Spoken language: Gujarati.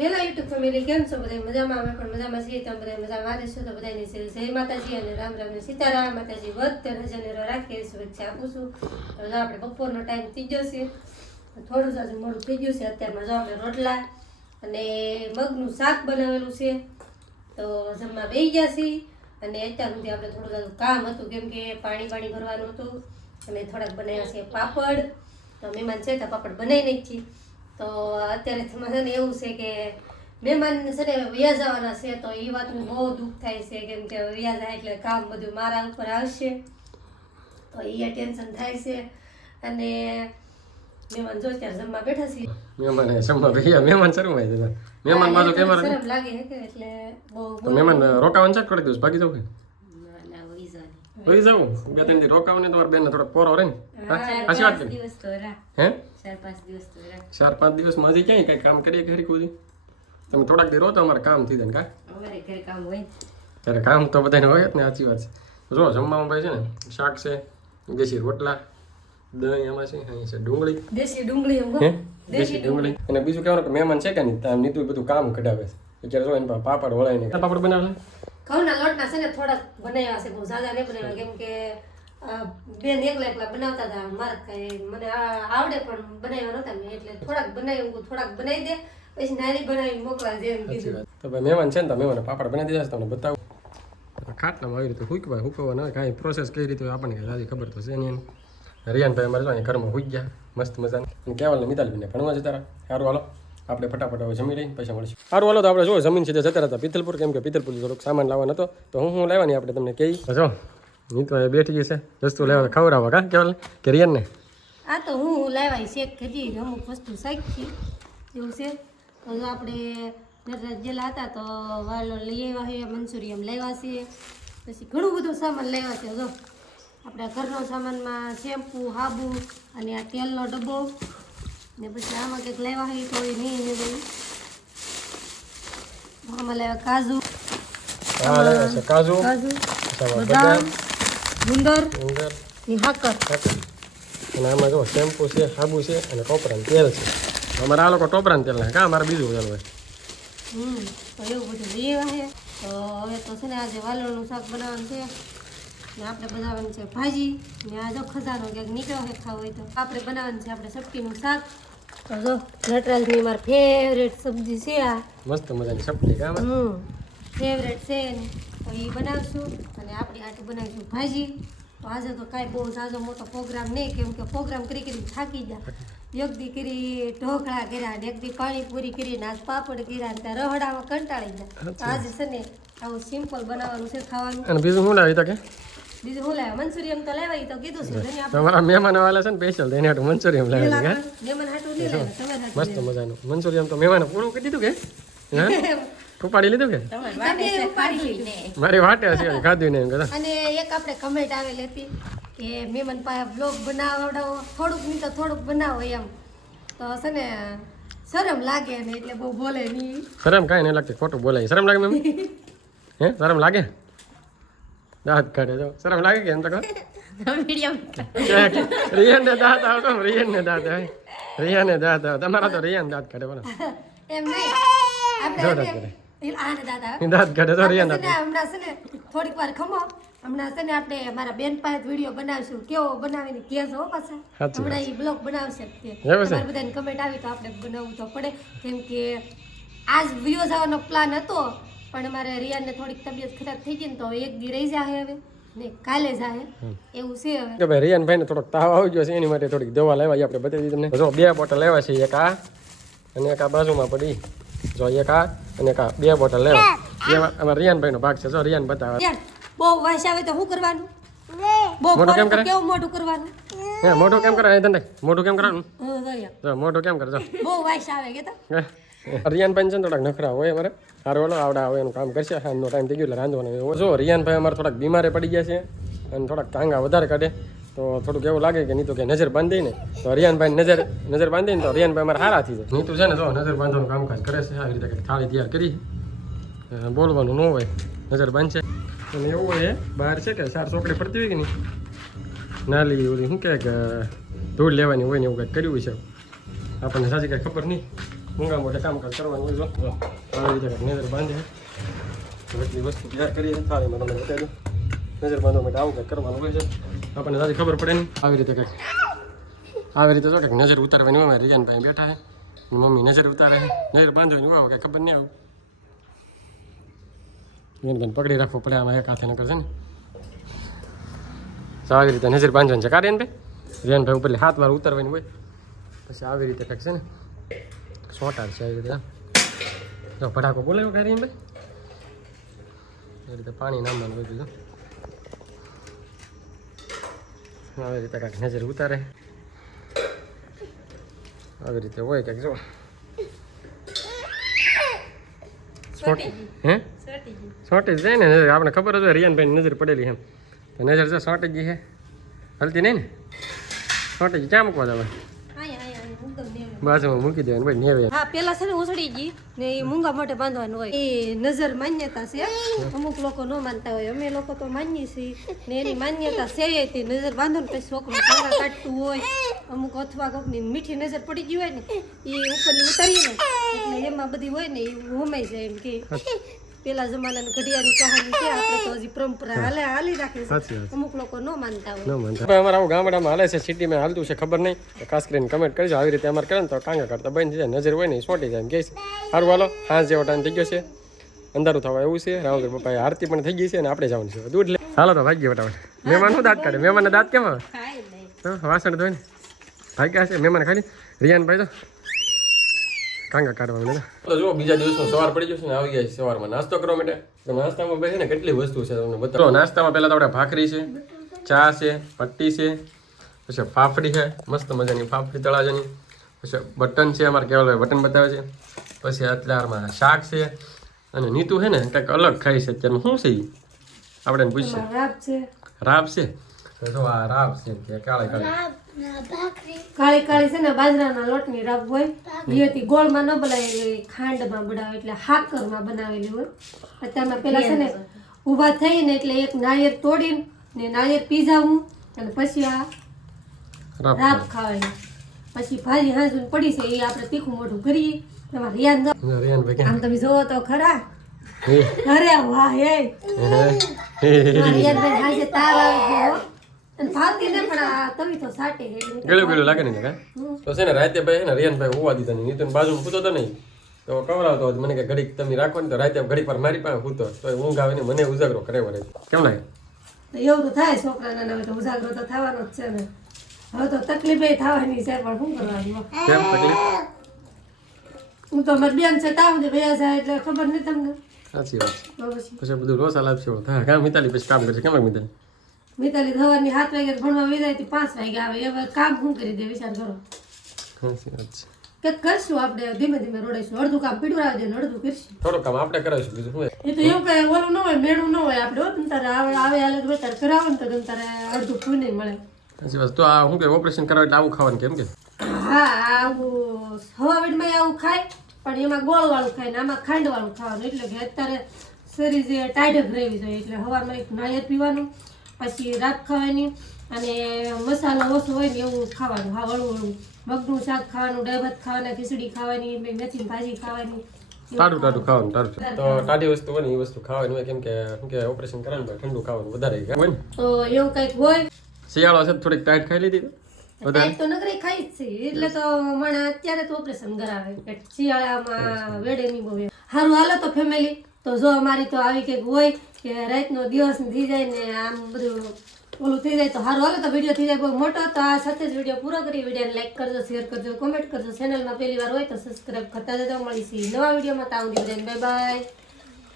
હેલો યુટ્યુબ ફેમિલી, કેમ છો બધા? મજામાં? અમે પણ મજામાં છીએ. તમે બધા મજામાં રહેશો તો બધાની જય માતાજી અને રામ રામ ને સીતારામ. માતાજી વધતે રજને રાખી શુભેચ્છા આપું છું. તો જો આપણે બપોરનો ટાઈમ થઈ ગયો છે, થોડું જાજુ મોડું થઈ ગયું છે. અત્યારમાં જો આપણે રોટલા અને મગનું શાક બનાવેલું છે તો જમવા બેસી ગયા છીએ. અને અત્યાર સુધી આપણે થોડું જાજુ કામ હતું, કેમ કે પાણી ભરવાનું હતું અને થોડાક બનાવ્યા છે પાપડ. તો મહેમાન છે તો પાપડ બનાવી નાખી. તો અત્યારે છે ને એવું છે કે મહેમાન છે ને વ્યાજ આવવાના છે, તો એ વાતનું બહુ દુઃખ થાય છે, કેમ કે વ્યાજ આવે એટલે કામ બધું મારા ઉપર આવશે, તો એ ટેન્શન થાય છે. અને મહેમાન જો ત્યારે જમવા બેઠા છીએ. મહેમાન જમવા ભૈયા મહેમાન શરૂ હોય છે. મહેમાન બાજુ કેમેરા શરમ લાગે છે કે એટલે બહુ મહેમાન રોકાવાનું છે કરી દઉં બાકી જવું હોઈ જાવ બે ત્રણ દી રોકાવ ને તમારા બેન ને થોડો પોરો રહે ને સાચી વાત કરી હે 4-5 દિવસમાં હજી ક્યાંય કઈ કામ કરીએ ઘરે કોઈ તમે થોડાક દી રહો તો અમારે કામ થઈ જાય કા અમારે ઘરે કામ હોય ત્યારે કામ તો બધાને હોય જ ને. સાચી વાત છે. જો જમવામાં ભાઈ છે ને શાક છે, દેશી રોટલા, દહીં એમાં છે, અહીં છે ડુંગળી, દેશી ડુંગળી હે દેશી ડુંગળી. અને બીજું કહેવાનું કે મહેમાન છે કે નહીં આમ નીતું બધું કામ કઢાવે છે. અત્યારે જો એને પાપડ વળાય ને પાપડ બનાવે ઘઉંના લોટના છે ને થોડાક બનાવ્યા છે, બહુ ઝાઝા નહીં બનાવ્યા, કેમ કે બેન એકલા બનાવતા હતા. મારે કઈ મને આવડે પણ બનાવ્યા નહોતા મેં, એટલે થોડાક બનાવી દે પછી નાની બનાવી મોકલા જેમ કીધું. તો ભાઈ મહેમાન છે ને તો મહેમાન પાપડ બનાવી દીધા છે, તમને બતાવું. ખાટલામાં આવી રીતે હુકવા ન કાંઈ પ્રોસેસ કઈ રીતે આપણને કઈ સારી ખબર તો છે નહીં. રિયાનભાઈ અમારે જો અહીંયા ઘરમાં હુઈ ગયા મસ્ત મજાને. અને કેવલ ને મિતાલબેનને ભણવા જતા રહ્યા. સારું હાલો આપણે ફટાફટ હવે જમી લઈને પૈસા મળશે. સારું હાલો તો આપણે જો જમીન સીધા જતા હતા પિથલપુર, કેમ કે પિથલપુર થોડોક સામાન લાવવાનો હતો, તો હું લાવવાની આપણે તમને કહી. જો નીતુ બેઠી ગઈ છે વસ્તુ લેવા ખવડાવવા કા કેવલ કે રિયાનને. આ તો હું લાવ્યા શેક કીધી અમુક વસ્તુ શીખી એવું છે. તો આપણે નટરાજ હતા તો વાલો લઈ આવ્યા છે, મંચુરિયમ લાવ્યા છે, પછી ઘણું બધું સામાન લાવ્યા છે. જો આપણા ઘરનો સામાનમાં શેમ્પુ, સાબુ અને આ તેલનો ડબ્બો ને પછી આમાં કંઈક લાવ્યા હોય તો એ નહીં ને બધું આમાં લાવ્યા કાજુ, બદામ, ગુંદર ને સાકર. અને આમાં જો શેમ્પુ છે, સાબુ છે અને ટોપરાનું તેલ છે. અમારે આ લોકો ટોપરાનું તેલ નાખે, અમારે બીજું તેલ હોય. તો એવું બધું લઈ આવ્યા છે. તો હવે તો છે ને આજે વાલોળનું શાક બનાવવાનું છે ને આપણે બનાવવાનું છે ભાજી ને આ જો ખજાનો ક્યાંક નીકળ્યો છે ખાવ હોય તો આપણે બનાવવાનું છે આપણે સપટીનું શાક. તો જો નટરાજની મારી ફેવરેટ સબ્જી છે આ, મસ્ત મજાની સબ્જી કા ફેવરેટ છે ને, તો એ બનાવશું અને આપણી હાટું બનાવીશું ભાજી. તો આજે તો કાંઈ બહુ ઝાઝો મોટો પ્રોગ્રામ નહીં, કેમ કે પ્રોગ્રામ કરી થાકી ગયા. એક દી કરી ઢોકળા કર્યા ને એક દી પાણીપુરી કરીને આજ પાપડ કર્યા ને ત્યાં રહડામાં કંટાળી ગયા. આજે છે ને આવું સિમ્પલ બનાવવાનું છે ખાવાનું. અને બીજું શું લાવી તકે? બીજું હું લાવ્યા મંચુરિયમ તો લેવાય તો કીધું છે. તમારા મહેમાન વાળા છે ને સ્પેશિયલ એને હાટું મંચુરિયમ લાવી દીધા. મહેમાન હાટું નહીં લાવ્યા, તમારે હાટું મસ્ત મજાનું મંચુરિયમ તો મહેમાને પૂરું કરી દીધું કે હે ઉપાડી લીધું કે મારી વાટે હશે ખાધું ને એમ કહેતા. અને એક આપણે કમેન્ટ આવેલી હતી કે મહેમાન પાસે બ્લોગ બનાવડાવો, થોડુંક નહીં તો થોડુંક બનાવો એમ. તો છે ને શરમ લાગે ને એટલે બહુ બોલે નહીં. શરમ કાંઈ નહીં લાગતી, ખોટું બોલાય. શરમ લાગે મેમ? હે શરમ લાગે? દાંત કાઢે તો શરમ લાગે કે એમ તો કહો. રિયાને દાંત આવતો, રિયાને દાંત આવે, રિયાને દાંત આવે. તમારા તો રિયાને દાંત કાઢે બોલો એમ નહીં આપણે દાંત કાઢે તો રિયાને દાંત. હમણાં છે ને થોડીક વાર ખમો, હમણાં છે ને આપણે મારા બેન પાસે વિડીયો બનાવશું, કેવો બનાવીને કહેજો હો પાછા. હમણાં એ બ્લોગ બનાવશે તમારે બધાને કમેન્ટ આવી તો આપણે બનાવવું તો પડે, કેમ કે આજ વિડીયો જવાનો પ્લાન હતો પણ અમારે રિયાને થોડીક તબિયત ખરાબ થઈ ગઈ ને તો એક દી રહી જાય હવે ને કાલે જાય એવું છે. હવે કે ભાઈ રિયાનભાઈને થોડોક તાવ આવી ગયો છે, એની માટે થોડીક દવા લેવાય આપણે બતાવી તમને. જો 2 બોટલ લેવા છે, એક આ અને એક આ બાજુમાં પડી. જો એક આ અને એક આ 2 બોટલ લેવા. અમારા રિયાનભાઈનો ભાગ છે. જો રિયાન બતાવે બહુ વાસ આવે તો શું કરવાનું? બહુ મોઢું કેમ કરે? કેવું મોઢું કરવાનું? હે મોઢું કેમ કરે? ધંધે મોઢું કેમ કરવાનું? હા જો મોઢું કેમ કરે? જો બહુ વાસ આવે કે તો રિયાનભાઈ છે ને થોડાક નખરા હોય અમારે. સારું હાલો આવડા આવે એનું કામ કરશે. હાલનો ટાઈમ થઈ ગયો એટલે રાંધવાનો. જો રિયાનભાઈ અમારે થોડાક બીમારે પડી ગયા છે અને થોડાક ટાંગા વધારે કાઢે, તો થોડુંક એવું લાગે કે નહીં તો કે નજર બાંધી ને તો રિયાનભાઈ નજર બાંધી ને તો રિયાનભાઈ અમારે સારા થઈ જાય. નીતુ છે ને જો નજર બાંધવાનું કામકાજ કરે છે. આવી રીતે કંઈક થાળી તૈયાર કરી બોલવાનું ન હોય, નજર બાંધશે. અને એવું હોય બહાર છે કે 4 ચોકડી પડતી હોય કે નહીં, નાલી ઓલી શું કહે કે ધૂળ લેવાની હોય ને એવું કંઈક કર્યું છે. આપણને સાચી કાંઈ ખબર નહીં. મૂંગા મોટે કામકાજ કરવાનું હોય. જો આવી રીતે કંઈક નજર બાંધે એટલી વસ્તુ તૈયાર કરીએ થાળીમાં તમને બતાવી દઉં. નજર બાંધવા માટે આવું કંઈક કરવાનું હોય છે, આપણને તાજી ખબર પડે નહીં. આવી રીતે કંઈક જો કંઈક નજર ઉતારવાની હોય. રિયાનભાઈ બેઠા છે, મમ્મી નજર ઉતારે છે. નજર બાંધવાની હોય કંઈ ખબર નહીં આવું. રિયાનભાઈને પકડી રાખવું પડે આમાં, એક હાથે ન કરશે ને. તો આવી રીતે નજર બાંધવાની છે. કાઢે ને ભાઈ રિયાનભાઈ ઉપર હાથ વાર ઉતારવાની હોય. પછી આવી રીતે કંઈક છે ને સોટાર છે આવી રીતે. જો ભડાકો બોલાવ્યો કાઢીને ભાઈ એ રીતે પાણી નામવાનું હોય બીજું. આવી રીતે કાંઈક નજર ઉતારે આવી રીતે હોય કંઈક. જો હે સોટી જાય ને નજર, આપણે ખબર જ હોય રિયાનભાઈની નજર પડેલી એમ. તો નજર જો સોટી ગઈ છે, હલતી નહીં ને. સોટી ગઈ ક્યાં મૂકવા જવા? બાજુમાં મૂકી દેવાનું ભાઈ નેવે. હા પેલા છે ને ઉછળી ગઈ ને એ મૂંગા મોઢે બાંધવાનું હોય. એ નજર માન્યતા છે, અમુક લોકો ન માનતા હોય, અમે લોકો તો માનીએ છીએ ને એની માન્યતા છે. તે નજર બાંધો ને પછી છોકરું કાંગા કાઢતું હોય અમુક, અથવા કોકની મીઠી નજર પડી ગઈ હોય ને એ ઉપરની ઉતારીએ ને એટલે એમાં બધી હોય ને એ હોમાઈ જાય. એમ કે પેલા જમાનાની ઘડિયાળની કહાની છે, આપણે તો હજી પરંપરા હાલી રાખે છે. અમુક લોકો ન માનતા હોય. અમારે આવું ગામડામાં હાલે છે, સિટીમાં હાલતું છે ખબર નહીં. ખાસ કરીને કમેન્ટ કરજો. આવી રીતે અમારે કરે ને તો કાંગા કરતા બંધ જાય, નજર હોય ને એ સોટી જાય એમ કે. સારું હાલો, હાંસ જેવો ટાઈમ થઈ ગયો છે, અંધારું થવા એવું છે. રામદેવ પપ્પાએ આરતી પણ થઈ ગઈ છે અને આપણે જવાનું છે દૂધ લે. હાલો તો ભાગ્ય ફટાફટ. મહેમાન શું દાંત કાઢે? મહેમાનના દાંત કેમ આવે? વાસણ ધોઈને ભાગ્યા છે મહેમાન. ખાલી રિયાનભાઈ તો કાંગા કાઢવા મને. તો જો બીજા દિવસનો સવાર પડી જશે ને આવી ગયા છે સવારમાં નાસ્તો કરવા માટે. તો નાસ્તામાં ભાઈ છે ને કેટલી વસ્તુ છે તમને બતાવો. નાસ્તામાં પહેલાં તો આપણે ભાખરી છે, ચા છે, પટ્ટી છે, પછી ફાફડી છે મસ્ત મજાની ફાફડી તળાજાની, પછી બટન છે અમારે કેવલભાઈ બટન બતાવે છે, પછી અત્યારમાં શાક છે. અને નીતુ છે ને કંઈક અલગ ખાઈ છે અત્યારમાં. શું છે એ આપણે પૂછીએ. રાબ છે. જો આ રાબ છે કે કાળી કાળી છે ને બાજરાના લોટની રાબ હોય. એથી ગોળમાં ન બનાવેલી, ખાંડમાં બનાવે એટલે હાકરમાં બનાવેલી હોય. અત્યારમાં પેલા છે ને ઊભા થઈને એટલે એક નાળિયેર તોડીને ને નાળિયેર પીઝાવું અને પછી આ રાબ ખાવાની. પછી ભાજી હાંસું પડી છે એ આપણે તીખું મોઢું કરીએ. તમારે રિયાન આમ તમે જોવો તો ખરા. અરે વાહ હે રિયાનભાઈ હાજે તાવ આવી ગયો. ગળ્યું લાગે ને કાંઈ. તો છે ને રાતે ભાઈ ને રિયાનભાઈ હોવા દીધા નહીં. નીતુ બાજુમાં સૂતો તો નહીં તો કવરાવતો મને કે ઘડીક તમે રાખો ને. તો રાતે ઘડી પર મારી પાસે સૂતો તો ઊંઘ આવે ને મને ઉજાગરો કરે વળે. કેમ લાગે? એવું તો થાય છોકરાના નામે તો ઉજાગરો તો થવાનો જ છે ને. હવે તો તકલીફ થવાની છે પણ શું કરવાનું. કેમ તકલીફ? હું તો મારી બેન છે તાવ જે ભૈયા જાય એટલે ખબર નહીં તમને. સાચી વાત. પછી બધું રોસા લાવશે. હા કામ મિતાલી પછી કામ કરશે. કેમ લાગે મિતાલી? મિતાલી સવારની 7 વાગે ભણવા વિદાય થી 5 વાગે આવે. હવે કામ શું કરી દે વિચાર કરો. સાચી વાત છે. કે કરશું આપણે ધીમે ધીમે રોડાઈશું. અડધું કામ પીડું આવી જાય અડધું કરશું. થોડું કામ આપણે કરાવીશું બીજું શું. એ તો એવું કઈ ઓલું ન હોય, મેળું ન હોય. આપણે તમે તારે આવે હાલે તો તારે કરાવો ને તો તમે તારે અડધું પૂઈ નહીં મળે. સાચી વાત. તો આ શું કે ઓપરેશન કરાવે એટલે આવું ખાવાનું કેમ કે? હા આવું હવાવેડમાં આવું ખાય પણ એમાં ગોળ વાળું ખાય ને આમાં ખાંડ વાળું ખાવાનું. એટલે કે અત્યારે શરીર જે ટાઈટ રહેવી જોઈએ એટલે હવારમાં એક નાળિયેર પીવાનું, પછી રાત ખાવાની અને મસાલો ઓછો હોય ને એવું ખાવાનું. હા વળું વળું મગનું શાક ખાવાનું, દાળ ભાત ખાવાના, ખીચડી ખાવાની, મેથીની ભાજી ખાવાની. ટાઢું ખાવાનું. ટાઢું તો ટાઢી વસ્તુ હોય ને એ વસ્તુ ખાવાની હોય. કેમ કે ઓપરેશન કરવાનું ઠંડુ ખાવાનું વધારે હોય ને. તો એવું કંઈક હોય. શિયાળો છે થોડીક ટાઈટ ખાઈ લીધી ટાઈટ તો નગરી ખાઈ જ છે એટલે તો મને અત્યારે તો ઓપરેશન કરાવે. શિયાળામાં વેડે નહીં બહુ. સારું હાલો તો ફેમિલી. તો જો અમારી તો આવી કંઈક હોય કે રાતનો દિવસ થઈ જાય ને આમ બધું ઓલું થઈ જાય તો સારું હાલો તો વિડીયો થઈ જાય બહુ મોટો. તો આ સાથે જ વિડીયો પૂરો કરી. વિડીયોને લાઈક કરજો, શેર કરજો, કોમેન્ટ કરજો. ચેનલમાં પહેલી વાર હોય તો સબસ્ક્રાઈબ કરતા જજો. મળીશું નવા વિડીયોમાં. તાવ બાય બાય.